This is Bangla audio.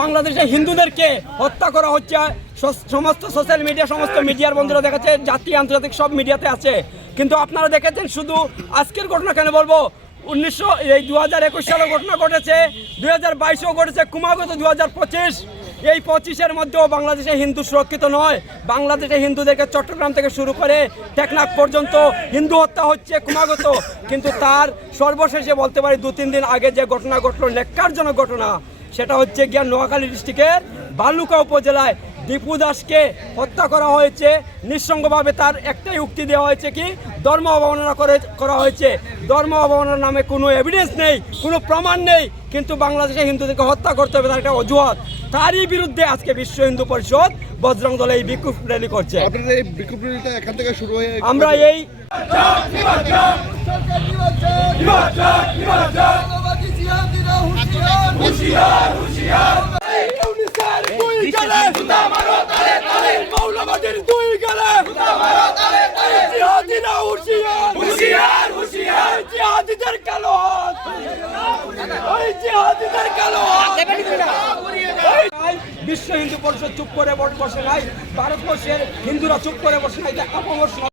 বাংলাদেশে হিন্দুদেরকে হত্যা করা হচ্ছে। সমস্ত সোশ্যাল মিডিয়া সমস্ত মিডিয়ার বন্ধুরা দেখাচ্ছে জাতীয় আন্তর্জাতিক সব মিডিয়াতে আছে। কিন্তু আপনারা দেখেছেন শুধু আজকের ঘটনা কেন বলব? উনিশশো এই দু হাজার একুশ সালে ঘটনা ঘটেছে দুই হাজার বাইশেও ঘটেছে, ক্রমাগত দু হাজার পঁচিশ। এই পঁচিশের মধ্যেও বাংলাদেশে হিন্দু সুরক্ষিত নয়। বাংলাদেশে হিন্দুদেরকে চট্টগ্রাম থেকে শুরু করে টেকনাফ পর্যন্ত হিন্দু হত্যা হচ্ছে ক্রমাগত। কিন্তু তার সর্বশেষে বলতে পারি দু তিন দিন আগে যে ঘটনা ঘটলো ন্যাক্কারজনক ঘটনা সেটা হচ্ছে গিয়া নোয়াখালী ডিস্ট্রিক্টের বালুকা উপজেলায় দীপু দাসকে হত্যা করা হয়েছে। নিঃসঙ্গভাবে তার একটাই উক্তি দেওয়া হয়েছে কি? ধর্ম অবমাননা করে করা হয়েছে। ধর্ম অবমাননার নামে কোনো এভিডেন্স নেই কোনো প্রমাণ নেই কিন্তু বাংলাদেশে হিন্দুদেরকে হত্যা করতে হবে তার একটা অজুহাত। তারই বিরুদ্ধে আজকে বিশ্ব হিন্দু পরিষদ বজরং দল এই বিক্ষোভ র্যালি করছে। আমরা এই বিশ্ব হিন্দু পরিষদ চুপ করে বসে নাই ভারতবর্ষের হিন্দুরা চুপ করে বসে নাই